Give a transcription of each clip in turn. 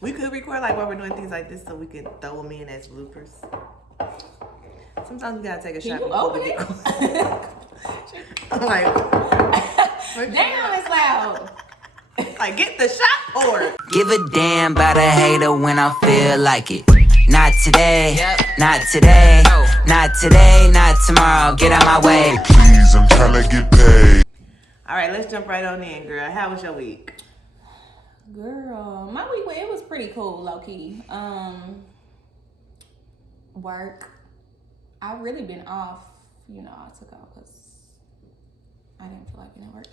We could record like while we're doing things like this so we can throw them in as bloopers. Sometimes we gotta take a shot before we get I'm like, damn, it's loud. Like, get the shot poured. Give a damn about a hater when I feel like it. Not today, not today, not today, not tomorrow. Get out my way. Please, I'm trying to get paid. All right, let's jump right on in, girl. How was your week? Girl, my week, it was pretty cool, low-key. Work. I've really been off. You know, I took off because I didn't feel like being at work.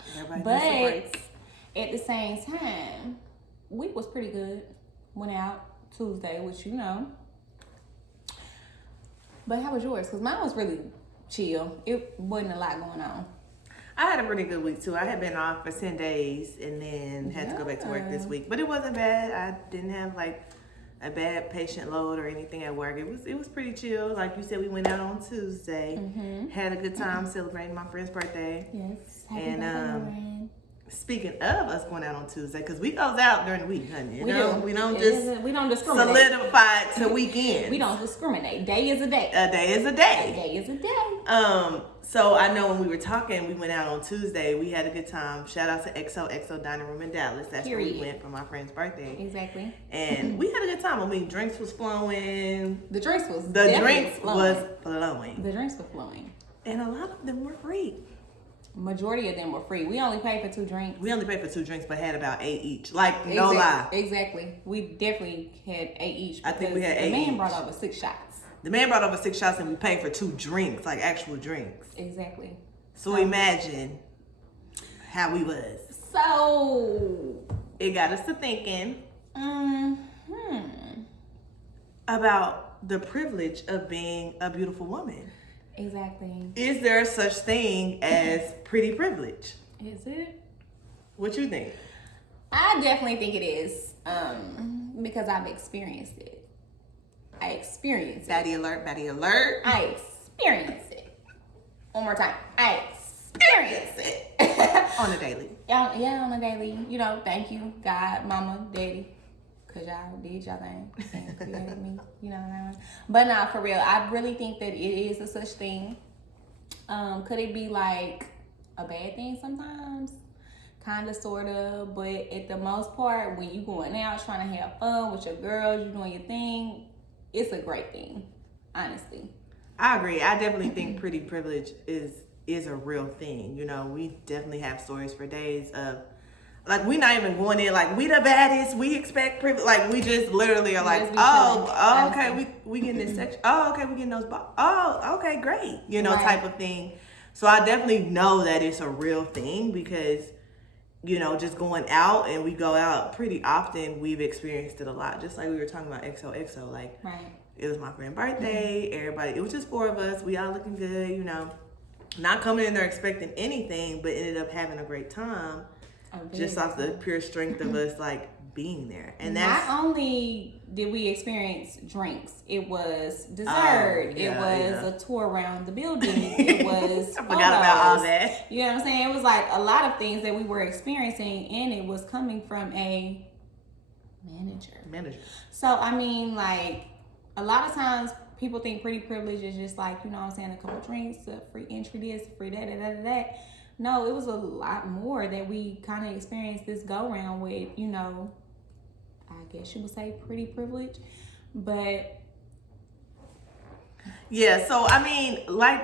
But at the same time, week was pretty good. Went out Tuesday, which you know. But how was yours? Because mine was really chill. It wasn't a lot going on. I had a pretty good week too. I had been off for 10 days and then had to go back to work this week. But it wasn't bad. I didn't have like a bad patient load or anything at work. It was pretty chill. Like you said, we went out on Tuesday. Mm-hmm. Had a good time celebrating my friend's birthday. Yes. Happy birthday. Speaking of us going out on Tuesday, because we goes out during the week, honey. We don't discriminate. Solidify it to weekends. We don't discriminate. Day is a day. A day is a day. A day is a day. So I know when we were talking, we went out on Tuesday. We had a good time. Shout out to XOXO Dining Room in Dallas. That's where we went for my friend's birthday. Exactly. And we had a good time. I mean, drinks was flowing. The drinks was flowing. And a lot of them were free. Majority of them were free. We only paid for 2 drinks. We only paid for 2 drinks, but had about 8 each. Like, no lie. Exactly. We definitely had 8 each. I think we had 8 each. The man brought over 6 shots. The man brought over 6 shots and we paid for 2 drinks, like actual drinks. Exactly. So imagine how we was. So it got us to thinking about the privilege of being a beautiful woman. Exactly. Is there such thing as pretty privilege? Is it? What you think? I definitely think it is, because I've experienced it. I experienced it. Baddie alert, baddie alert. I experienced it. One more time. I experienced it. On a daily. Yeah, on a daily. You know, thank you, God, mama, daddy. Because y'all did y'all thing. And created me. You know what I mean? But nah, for real, I really think that it is a such thing. Could it be like a bad thing sometimes? Kind of, sort of. But at the most part, when you going out trying to have fun with your girls, you doing your thing, it's a great thing, honestly. I agree. I definitely think pretty privilege is a real thing. You know, we definitely have stories for days of, like, we not even going in like we the baddest, we expect privilege. Like, we just literally are like, okay, we getting this section. Oh, okay, we getting those okay, great. You know, type of thing. So I definitely know that it's a real thing because, you know, just going out, and we go out pretty often, we've experienced it a lot. Just like we were talking about XOXO, like, it was my friend's birthday, everybody, it was just 4 of us, we all looking good, you know, not coming in there expecting anything, but ended up having a great time, just off the pure strength of us, like, being there. And that's not only did we experience drinks, it was dessert, it was a tour around the building, it was I forgot about all that. You know what I'm saying? It was like a lot of things that we were experiencing, and it was coming from a manager. So I mean, like, a lot of times people think pretty privilege is just like, you know what I'm saying, a couple drinks, a free entry this, free that. No, it was a lot more that we kind of experienced this go round with, you know, I guess you would say pretty privilege, but yeah. So I mean, like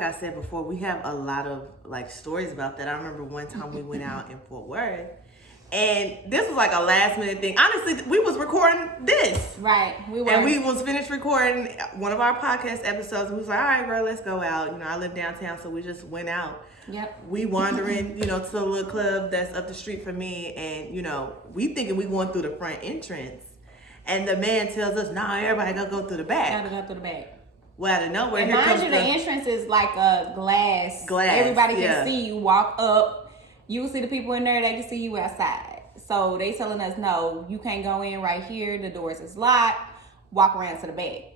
I said before, we have a lot of like stories about that. I remember one time we went out in Fort Worth, and this was like a last minute thing. Honestly, we was recording this. Right, we were. And we was finished recording one of our podcast episodes, and we was like, all right, girl, let's go out. You know, I live downtown, so we just went out. Yep. We wandering, you know, to the little club that's up the street from me, and, you know, we thinking we going through the front entrance, and the man tells us, nah, everybody gotta go through the back. Gotta go through the back. Well, out of nowhere, and here mind comes you, the entrance is like a glass. Everybody can see you walk up. You will see the people in there. They can see you outside. So they telling us, no, you can't go in right here. The doors is locked. Walk around to the back.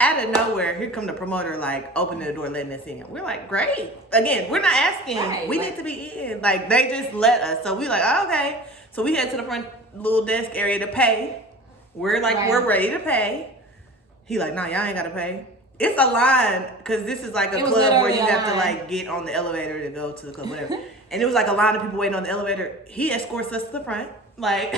Out of nowhere, here come the promoter, like, opening the door, letting us in. We're like, great. Again, we're not asking. Right, we need to be in. Like, they just let us. So we like, oh, okay. So we head to the front little desk area to pay. We're like, Right. we're ready to pay. He like, nah, y'all ain't gotta pay. It's a line, because this is like a It was club where literally you a have to line. like get on the elevator to go to the club, whatever. And it was like a line of people waiting on the elevator. He escorts us to the front. Like,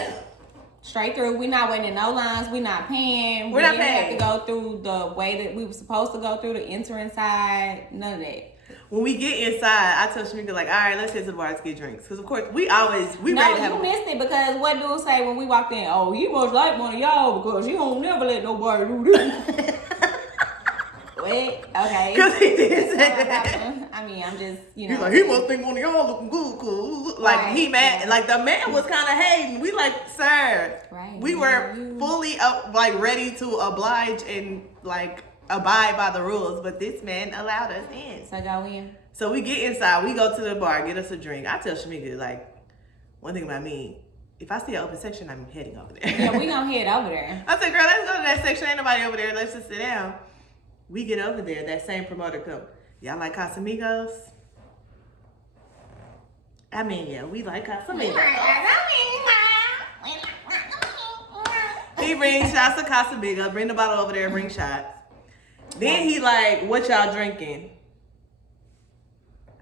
Straight through. We're not waiting in no lines. We're not paying. We're not We didn't have paying. to go through the way that we were supposed to go through to enter inside. None of that. when we get inside, I tell Shamika, like, all right, let's head to the bar to get drinks. Because, of course, we ready to No, have you missed it because what dude say when we walked in? Oh, he must like one of y'all because he don't never let nobody do this. Wait, okay. Because he did say That's what that. happened. I mean, I'm just, you know. He's like, he must think one of y'all looking good, cool. Like, Right, he mad. yeah. Like, the man was kind of hating. We like, sir. Right, We were fully, like, ready to oblige and, like, abide by the rules. But this man allowed us in. So go in. So we get inside. We go to the bar, get us a drink. I tell Shamika, like, one thing about me, if I see an open section, I'm heading over there. Yeah, we gonna head over there. I said, girl, let's go to that section. Ain't nobody over there. Let's just sit down. We get over there. That same promoter come. Y'all like Casamigos? I mean, yeah, we like Casamigos. He brings shots of Casamigos. Bring the bottle over there. Bring shots. Then he like, what y'all drinking?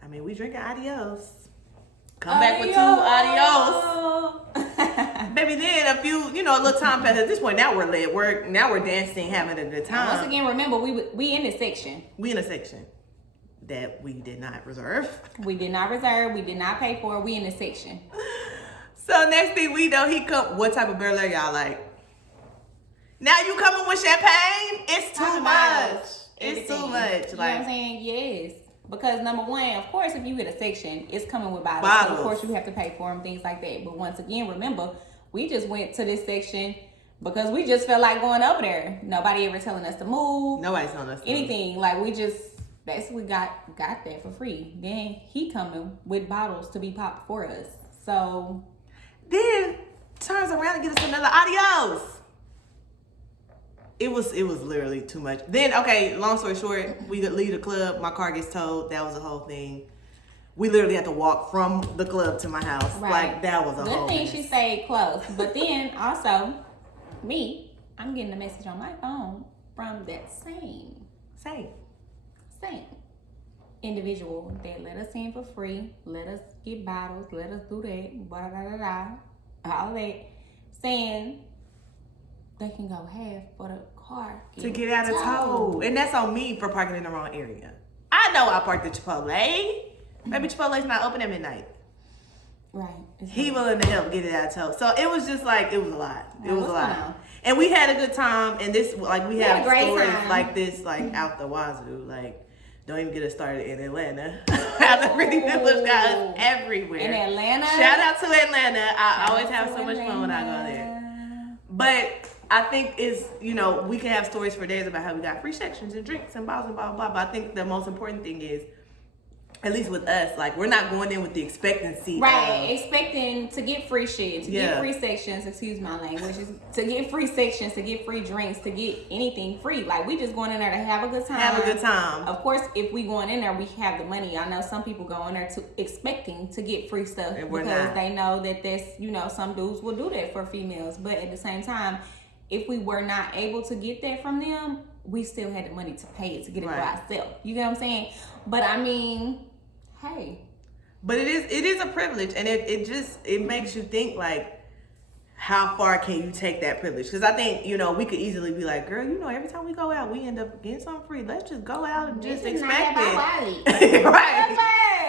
I mean, we drinking Adios. Come back with two Adios. Baby, then a few, a little time passed. At this point, now we're lit. Now we're dancing, having a good time. Once again, remember, we in this section. We in a section that we did not reserve. We did not reserve. We did not pay for it. We in this section. So next thing we know, he come. What type of barrel y'all like? Now you coming with champagne? It's too much. It's too much. You know what I'm saying? Yes. Because number one, of course, if you hit a section, it's coming with bottles. So of course, you have to pay for them, things like that. But once again, remember, we just went to this section because we just felt like going over there. Nobody ever telling us to move. Nobody's telling us to anything. Like, we just basically got that for free. Then he coming with bottles to be popped for us. So then turns around and get us another Adios. It was literally too much. Then, okay, long story short, we leave the club. My car gets towed. That was the whole thing. We literally had to walk from the club to my house. Right. Like, that was a whole good thing mess. she stayed close. But then also, I'm getting a message on my phone from that same individual that let us in for free, let us get bottles, let us do that, blah, blah, blah, blah, all that, saying they can go half for the car to get out of tow. And that's on me for parking in the wrong area. I know I parked at Chipotle. Maybe Chipotle's not open at midnight. Right. He willing to help get it out of tow. So it was just like, it was a lot. It was a what's lot. going on? And we had a good time. And this, like, we had have a great stories time. like this, like, out the wazoo. Like, don't even get us started in Atlanta. How the Pretty Village got us everywhere. In Atlanta? Shout out to Atlanta. I always have so much fun when I go there. But I think it's, we can have stories for days about how we got free sections and drinks and bottles and blah, blah, blah. But I think the most important thing is, at least with us, like, we're not going in with the expectancy. Right, expecting to get free shit, to Yeah. get free sections, excuse my language, to get free sections, to get free drinks, to get anything free. Like, we just going in there to have a good time. Have a good time. Of course, if we going in there, we have the money. I know some people go in there to expecting to get free stuff And we're because not. they know that that's, some dudes will do that for females. But at the same time, if we were not able to get that from them, we still had the money to pay it, to get it for Right. ourselves. You get what I'm saying? But I mean, hey. But it is a privilege, and it makes you think, like, how far can you take that privilege? Because I think, we could easily be like, girl, every time we go out, we end up getting something free. Let's just go out and just This is not expect about it. Right.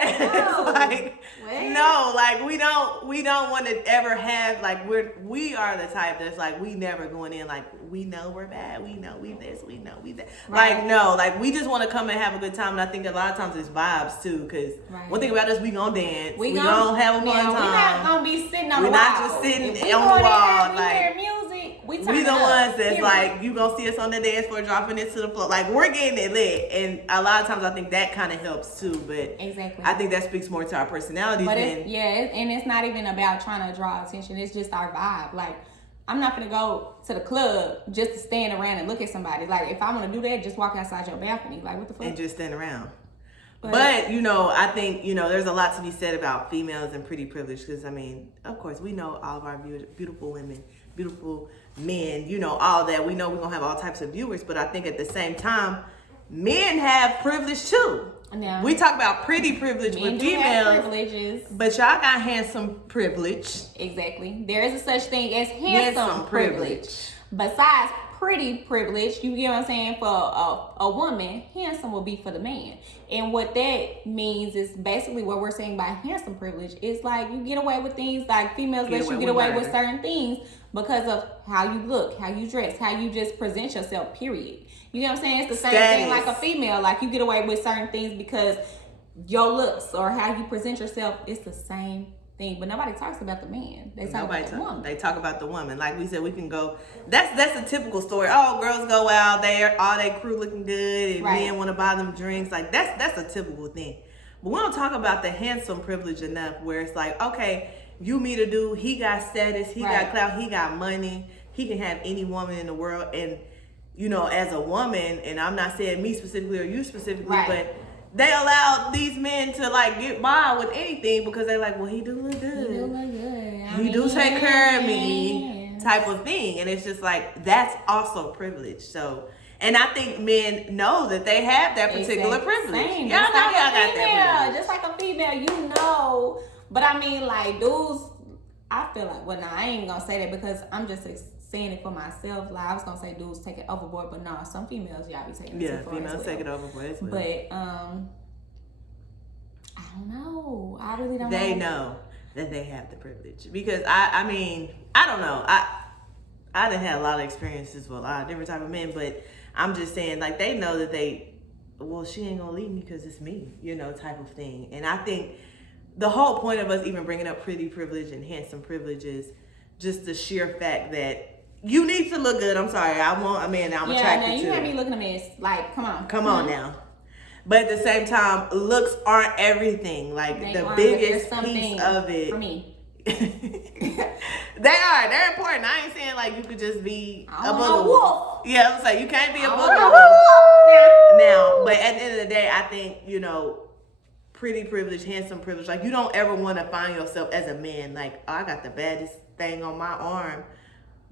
No. It's like, What? no, like, we don't want to ever have, like, we are the type that's like, we never going in like, we know we're bad, we know we this, we know we that. Right. Like, no, like, we just want to come and have a good time. And I think a lot of times it's vibes too, because Right. one thing about us, we gonna dance, we gonna gonna have a fun We're not time. gonna be sitting on We're the wall. not just sitting If we on go the there wall, and we like, hear music, we turn We it the up, ones that's period. like, you gonna see us on the dance floor dropping it to the floor. Like, we're getting it lit. And a lot of times I think that kind of helps too. But Exactly. I think that speaks more to our personalities But than and it's not even about trying to draw attention. It's just our vibe. Like, I'm not gonna go to the club just to stand around and look at somebody. Like, if I want to do that, just walk outside your balcony. Like, what the fuck? and just stand around. But- But, I think, there's a lot to be said about females and pretty privilege. Because, I mean, of course, we know all of our beautiful women, beautiful men, you know, all that. We know we're gonna have all types of viewers, but I think at the same time, men have privilege too. Now, we talk about pretty privilege men with do have females, privileges. but y'all got handsome privilege. Exactly. There is a such thing as handsome privilege. Besides pretty privilege, you get what I'm saying, for a woman, handsome will be for the man. And what that means is basically what we're saying by handsome privilege is like you get away with things, like females let you get away with certain things because of how you look, how you dress, how you just present yourself, period. You know what I'm saying? It's the same thing like a female. Like you get away with certain things because your looks or how you present yourself, it's the same thing. But nobody talks about the man. They talk about the woman. They talk about the woman. Like we said, we can go. That's a typical story. Oh, girls go out there, all their crew looking good, and men want to buy them drinks. Like that's a typical thing. But we don't talk about the handsome privilege enough, where it's like, okay, you meet a dude, he got status, he got clout, he got money, he can have any woman in the world, and you know, as a woman, and I'm not saying me specifically or you specifically, but they allow these men to like get by with anything because they're like, well, he do look good. He do look good. He do take care of me, type of thing. And it's just like, that's also privilege. So, and I think men know that they have that particular privilege. Same. Y'all know y'all got that privilege. Just like a female, you know. But I mean, like, dudes, I feel like, well, nah, I ain't gonna say that because I'm just saying it for myself. Like, I was gonna say dudes take it overboard, but no, some females, y'all be taking it too far. Yeah, females take it overboard as well. But, I don't know. I really don't know. They know that they have the privilege. Because, I mean, I don't know. I done had a lot of experiences with a lot of different type of men, but I'm just saying, like, they know that well, she ain't gonna leave me because it's me, you know, type of thing. And I think the whole point of us even bringing up pretty privilege and handsome privilege is just the sheer fact that you need to look good. I'm sorry. I'm attracted to you had me looking at me like, come on. Come on now. But at the same time, looks aren't everything. Like the biggest piece of it. For me. They're important. I ain't saying like you could just be a booger wolf. Yeah, I'm saying you can't be a booger now. But at the end of the day, I think, you know, pretty privilege, handsome privilege, like you don't ever want to find yourself as a man like, oh, I got the baddest thing on my arm,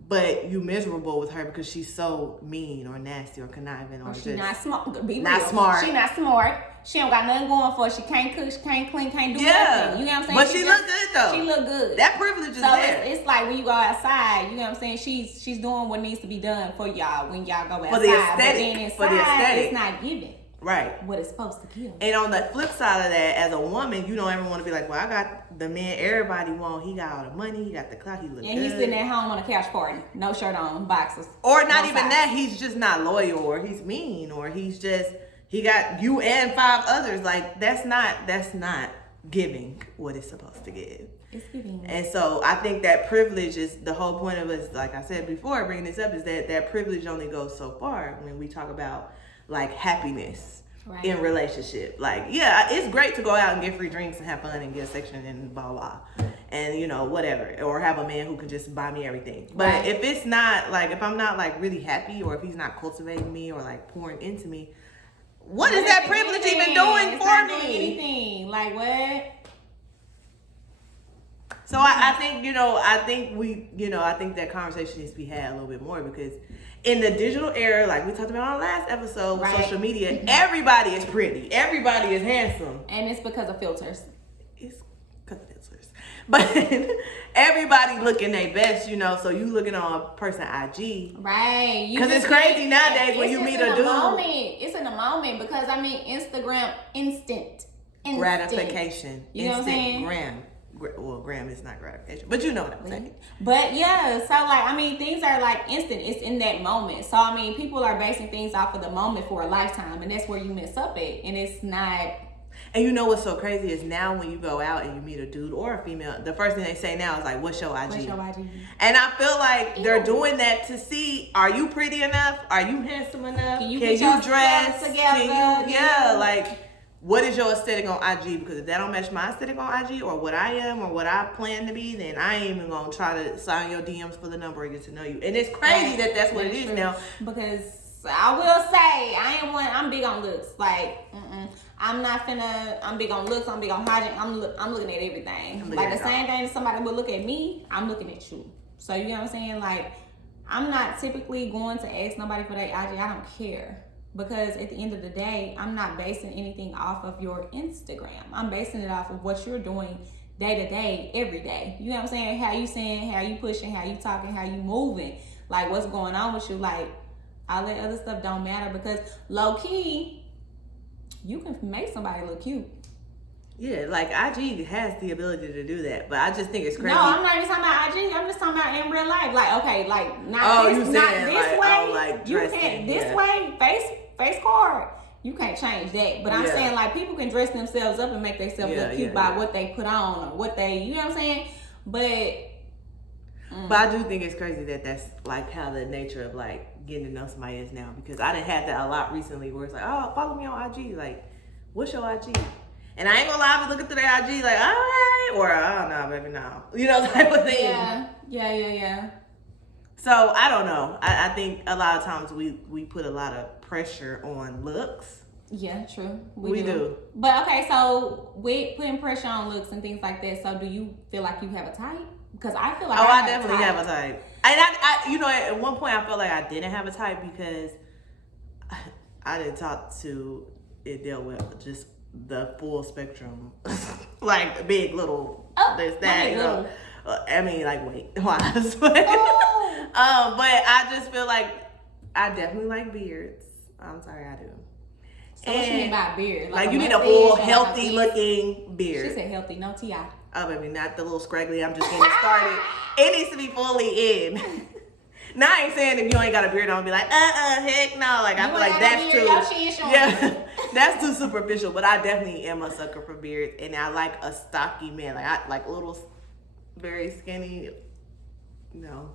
but you miserable with her because she's so mean or nasty or conniving or she's not smart. Not smart. She not smart. She don't got nothing going for her. She can't cook, she can't clean, can't do nothing. You know what I'm saying? But she look good though. She look good. That privilege is there. It's like when you go outside, you know what I'm saying? She's doing what needs to be done for y'all when y'all go outside. For the aesthetic. But then inside, it's not giving. Right. What it's supposed to give. And on the flip side of that, as a woman, you don't ever want to be like, well, I got the man everybody want. He got all the money. He got the clout. He look good. And he's sitting at home on a couch party. No shirt on, boxers. Or not even that. He's just not loyal, or he's mean, or he's just, he got you and 5 others. Like, that's not giving what it's supposed to give. It's giving. And so I think that privilege is the whole point of us, like I said before, bringing this up, is that privilege only goes so far when we talk about like happiness in relationship. Like, yeah, it's great to go out and get free drinks and have fun and get a section and blah blah, and you know, whatever, or have a man who can just buy me everything. But if it's not like, if I'm not like really happy, or if he's not cultivating me or like pouring into me, what is that privilege even doing for me? Anything like what? So I think, I think that conversation needs to be had a little bit more, because in the digital era, like we talked about on our last episode with social media, everybody is pretty. Everybody is handsome. And it's because of filters. It's because of filters. But everybody looking their best, so you looking on a person IG. Right. Because it's crazy nowadays when you meet a dude. It's in the moment, because Instagram, instant gratification. You know what I'm saying? Well, gram is not gratification, but you know what I'm saying. But yeah, so things are like instant. It's in that moment. So people are basing things off of the moment for a lifetime, and that's where you mess up at. And it's not. And you know what's so crazy is now when you go out and you meet a dude or a female, the first thing they say now is like, "What's your IG?" What's your IG? And I feel like they're doing that to see, are you pretty enough? Are you handsome enough? Can you dress together? What is your aesthetic on IG? Because if that don't match my aesthetic on IG, or what I am, or what I plan to be, then I ain't even gonna try to sign your DMs for the number or get to know you. And it's crazy that's what it is now. Because I will say, I'm big on looks. Like, I'm big on looks. I'm big on hygiene. I'm looking at everything. Like the same thing somebody would look at me, I'm looking at you. So you know what I'm saying? Like, I'm not typically going to ask nobody for their IG. I don't care. Because at the end of the day, I'm not basing anything off of your Instagram. I'm basing it off of what you're doing day to day, every day. You know what I'm saying? How you saying, how you pushing, how you talking, how you moving. Like, what's going on with you. Like, all that other stuff don't matter. Because low key, you can make somebody look cute. Yeah, like IG has the ability to do that, but I just think it's crazy. No, I'm not even talking about IG. I'm just talking about in real life. Like, okay, like not Oh, this, you not saying, this like, way. oh, like You dressing, can't this yeah. way. Face card. You can't change that. But I'm Yeah. saying, like, people can dress themselves up and make themselves look cute by what they put on or what they, you know what I'm saying? But I do think it's crazy that that's like how the nature of like getting to know somebody is now, because I done had that a lot recently where it's like, oh, follow me on IG. Like, what's your IG? And I ain't gonna lie, I be looking through their IG like, all right, or oh no, baby, no, you know, type of thing. Yeah. So I don't know. I think a lot of times we put a lot of pressure on looks. Yeah, true. We do. But okay, so with putting pressure on looks and things like that, so do you feel like you have a type? Because I feel like I definitely have a type. And I you know, at one point I felt like I didn't have a type because I didn't talk to it dealt with just the full spectrum, like big, little, this, that, you know. I mean, like weight wise, but but I just feel like I definitely like beards. I'm sorry, I do. So what you mean by beard? Like you need a full, healthy looking beard. She said healthy, no TI. Oh, baby, not the little scraggly. I'm just getting started. It needs to be fully in. Now I ain't saying if you ain't got a beard, I'm be like, heck no. Like I feel like that's too, yeah, that's too superficial. But I definitely am a sucker for beards, and I like a stocky man. Like I like little, very skinny. No.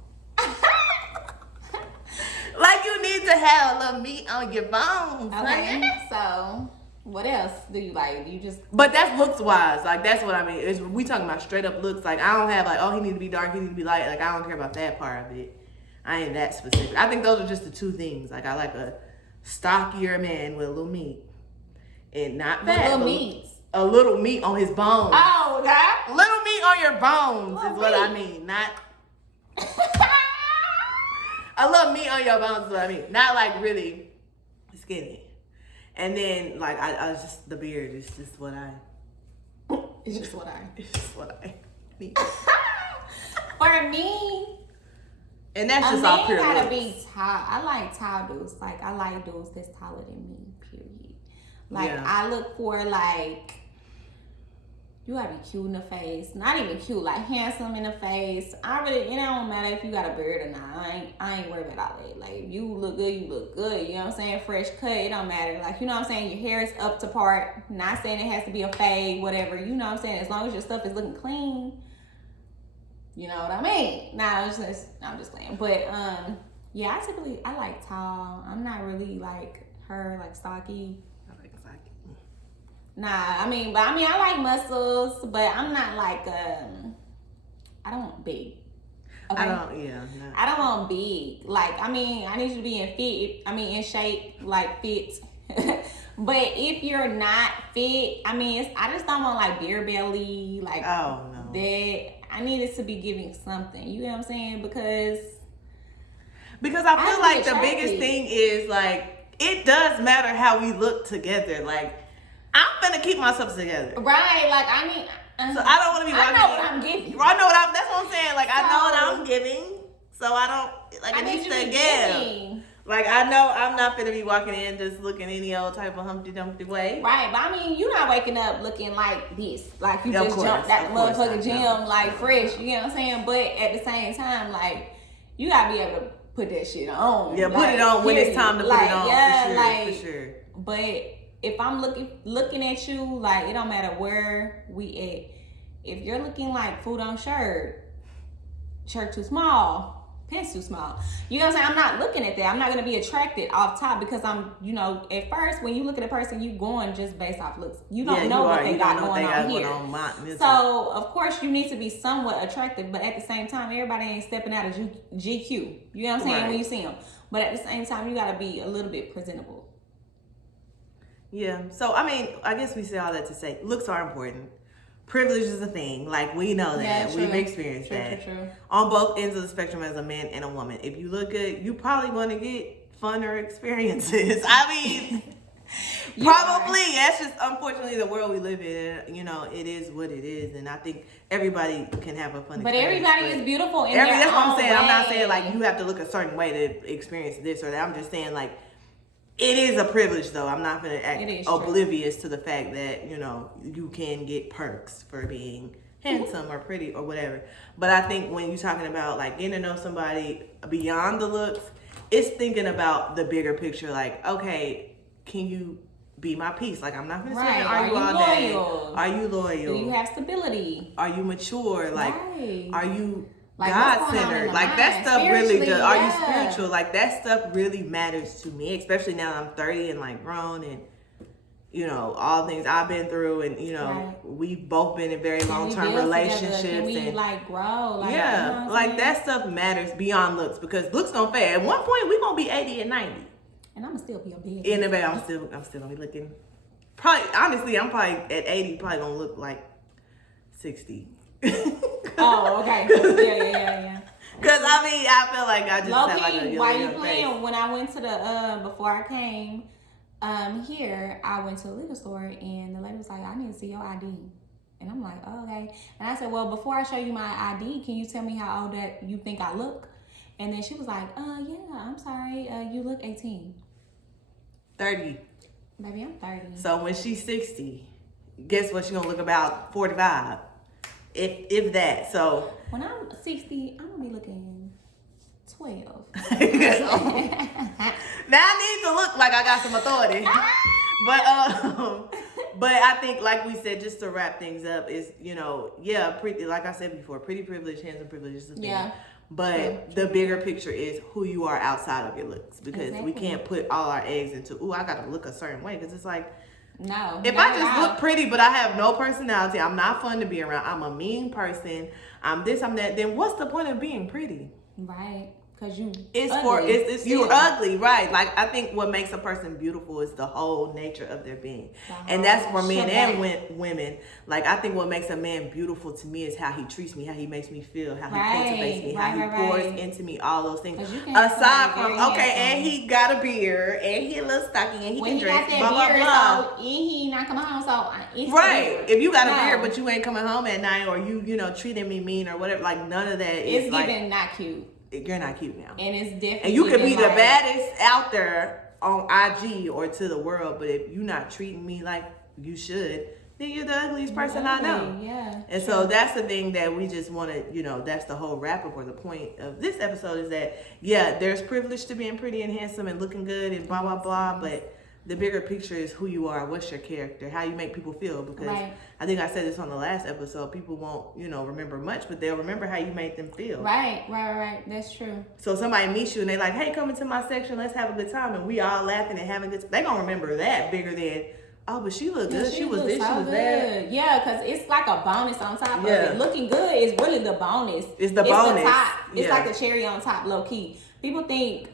Like you need to have a little meat on your bones. Okay. Right? So what else do you like? You just. But that's looks wise. Like that's what I mean. Is we talking about straight up looks. Like I don't have like, oh, he need to be dark, he need to be light. Like I don't care about that part of it. I ain't that specific. I think those are just the two things. Like I like a stockier man with a little meat, and not fat. Little meat. A little meat on his bones. Oh, that little meat on your bones little is what I meat. mean. Not a little meat on your bones is what I mean. Not like really skinny. And then like I just the beard is just what I. It's just what I. It's just what I need. For me. And that's just all pure gotta looks. be tall. I like tall dudes. Like I like dudes that's taller than me. Period. Like I look for like you gotta be cute in the face. Not even cute, like handsome in the face. It don't matter if you got a beard or not. I ain't worried about all that. Like if you look good, you look good. You know what I'm saying? Fresh cut, it don't matter. Like you know what I'm saying? Your hair is up to part. Not saying it has to be a fade, whatever. You know what I'm saying? As long as your stuff is looking clean. You know what I mean? I'm just playing. But yeah, I like tall. I'm not really like her, like stocky. I like stocky. Nah, I like muscles, but I'm not like I don't want big. Okay? I don't want big. Like I need you to be in shape, like fit. But if you're not fit, I just don't want like beer belly, like that. I need it to be giving something. You know what I'm saying? Because I feel like the biggest thing is like it does matter how we look together. Like I'm gonna keep myself together, right? Like so I don't want to be. I know what I'm giving. I know what that's what I'm saying. Like I know what I'm giving, so I don't like. I it need needs you to to give. give. Like I know I'm not gonna be walking in just looking any old type of Humpty Dumpty way. Right, but you're not waking up looking like this. Like you just jumped out the motherfucking gym like fresh. You know what I'm saying? But at the same time, like you gotta be able to put that shit on. Yeah, put it on when it's time to put it on. Yeah, for sure. But if I'm looking at you, like it don't matter where we at. If you're looking like food on shirt too small. Pants too small. You know what I'm saying? I'm not looking at that. I'm not going to be attracted off top because I'm, at first when you look at a person, you going just based off looks. You don't know what they got going on here. So of course you need to be somewhat attractive, but at the same time, everybody ain't stepping out of GQ. You know what I'm saying? When you see them. But at the same time, you got to be a little bit presentable. Yeah. So, I guess we say all that to say looks are important. privilege is a thing. Like, we know that. Yeah, We've true. experienced True, that. true. On both ends of the spectrum as a man and a woman. If you look good, you probably want to get funner experiences. I mean, probably. That's just, unfortunately, the world we live in. You know, it is what it is. And I think everybody can have a fun But experience. everybody is beautiful in their That's what I'm own saying. I'm not way. saying, like, you have to look a certain way to experience this or that. I'm just saying, like, it is a privilege, though. I'm not going to act It is true. oblivious to the fact that, you know, you can get perks for being handsome or pretty or whatever. But I think when you're talking about, like, getting to know somebody beyond the looks, it's thinking about the bigger picture. Like, okay, can you be my piece? Like, I'm not going to say, Right. are you all day? Are you loyal? Do you have stability? Are you mature? Like, Right. are you Like, what's going on in God-centered? the Like, that mind? stuff really Spiritually, does. Are you yeah. spiritual? Like, that stuff really matters to me, especially now that I'm 30 and, like, grown and, you know, all things I've been through, and, you know, Right. we've both been in very Can we long-term build together? relationships. Can we, and like, grow? Like, yeah, you know what I'm like, saying? that stuff matters beyond looks, because looks gonna fade. At one point, we gonna be 80 and 90. And I'm going to still be a bitch. In the way, I'm still gonna be looking. Probably, honestly, I'm probably at 80, probably gonna look like 60. Oh, okay. Yeah. Cause I mean, I feel like I just Low have like key, a while you young playing, face. when I went to the before I came here, I went to a liquor store and the lady was like, I need to see your ID. And I'm like, oh, okay. And I said, well, before I show you my ID, can you tell me how old that you think I look? And then she was like, yeah, I'm sorry, you look 18. 30. Baby, I'm 30. So when she's 60, guess what? She's gonna look about 45, if that. So When I'm 60, I'm gonna be looking 12. now I need to look like I got some authority. But I think, like we said, just to wrap things up, is, you know, yeah, pretty, like I said before, pretty privilege, handsome privilege is a thing. Yeah. But the bigger picture is who you are outside of your looks, because we Exactly. can't put all our eggs into, ooh, I gotta look a certain way, because it's like, No. if not I just at all. look pretty but I have no personality, I'm not fun to be around, I'm a mean person, I'm this, I'm that, then what's the point of being pretty? Right. Because you It's ugly it's you're still. ugly, right? Like, I think what makes a person beautiful is the whole nature of their being, and that's for men and women. Like, I think what makes a man beautiful to me is how he treats me, how he makes me feel, how he Right, cultivates me, how right, he right, pours right. into me, all those things. 'Cause you can have Aside somebody from, very okay, and handsome. he got a beard, and he a little stocky, and he When can he dress, got that blah blah beard, blah. so he not coming home, so it's Right. weird. If you got a No. beard but you ain't coming home at night, or you know, treating me mean or whatever, like, none of that is It's like, giving not cute, you're not cute now. and it's definitely. And you could be giving, the like, baddest out there on IG or to the world, but if you're not treating me like you should, then you're the ugliest person I know. ugly, Yeah. And so that's the thing that we just want to, you know, that's the whole wrap up, or the point of this episode, is that, yeah, there's privilege to being pretty and handsome and looking good and blah, blah, blah, but the bigger picture is who you are, what's your character, how you make people feel, because Right. I think I said this on the last episode, people won't, you know, remember much, but they'll remember how you made them feel. Right. That's true. So somebody meets you and they like, hey, come into my section, let's have a good time, and we all laughing and having a good time. They gonna remember that bigger than, oh, but she looked good, she was looks this, she so was that. good. Yeah, because it's like a bonus on top of Yeah. it. Looking good is really the bonus. It's the bonus. The top. It's Yeah. like the cherry on top, low key. People think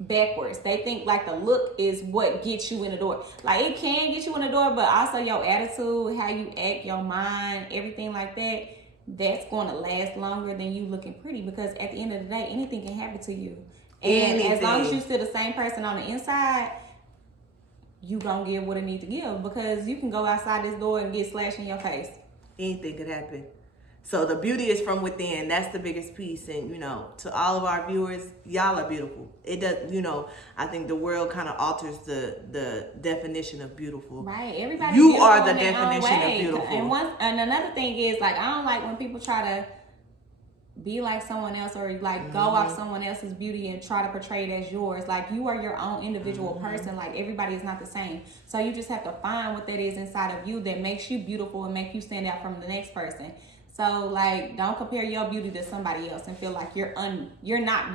backwards. They think like the look is what gets you in the door. Like, it can get you in the door, but also your attitude, how you act, your mind, everything like that, that's going to last longer than you looking pretty, because at the end of the day, anything can happen to you. And as long as Anything. you still the same person on the inside, you gonna give what it need to give, because you can go outside this door and get slashed in your face. Anything could happen. So the beauty is from within. That's the biggest piece. And, you know, to all of our viewers, y'all are beautiful. It does, you know, I think the world kind of alters the definition of beautiful. Right. Everybody. You are the definition of beautiful. And another thing is, like, I don't like when people try to be like someone else, or like go off someone else's beauty and try to portray it as yours. Like, you are your own individual person. Like, everybody is not the same. So you just have to find what that is inside of you that makes you beautiful and make you stand out from the next person. So, like, don't compare your beauty to somebody else and feel like you're not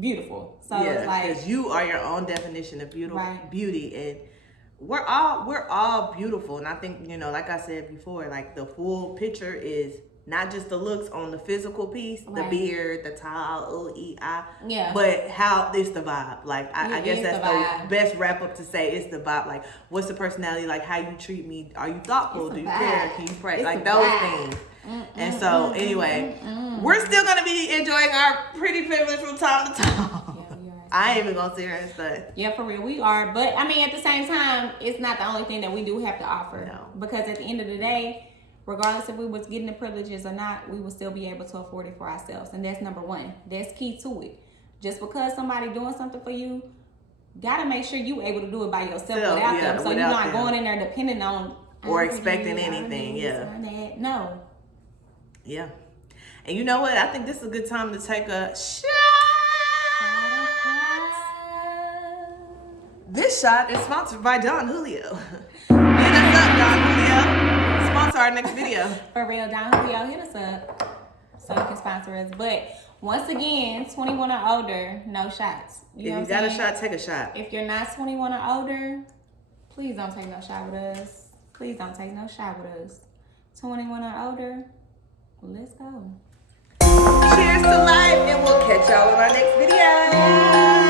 beautiful. So yeah, it's like, because you are your own definition of Right. beauty, and we're all beautiful. And I think, you know, like I said before, like, the full picture is not just the looks on the physical piece, the Right. beard, the tall, O-E-I, Yeah. but how it's the vibe. Like, I It guess is that's the vibe. the best wrap up to say. It's the vibe. Like, what's the personality? Like, how you treat me? Are you thoughtful? It's Do a you vibe. care? Can you pray? It's Like a those vibe. things. And so, anyway, we're still gonna be enjoying our pretty privilege from time to time. Yeah, we are. I ain't even gonna sit here and say. Yeah, for real, we are. But I mean, at the same time, it's not the only thing that we do have to offer. No. Because at the end of the day, regardless if we was getting the privileges or not, we would still be able to afford it for ourselves. And that's number one. That's key to it. Just because somebody doing something for you, gotta make sure you able to do it by yourself without them. So you're without not them. going in there depending on Or I expecting forget, I anything, this, yeah. or that. No. Yeah. And you know what? I think this is a good time to take a shot. This shot is sponsored by Don Julio. Hit us up, Don Julio. Sponsor our next video. For real, Don Julio, hit us up so you can sponsor us. But once again, 21 or older, no shots. If know you what got I'm a saying? shot, take a shot. If you're not 21 or older, please don't take no shot with us. Please don't take no shot with us. 21 or older, let's go. Cheers to life, and we'll catch y'all in our next video.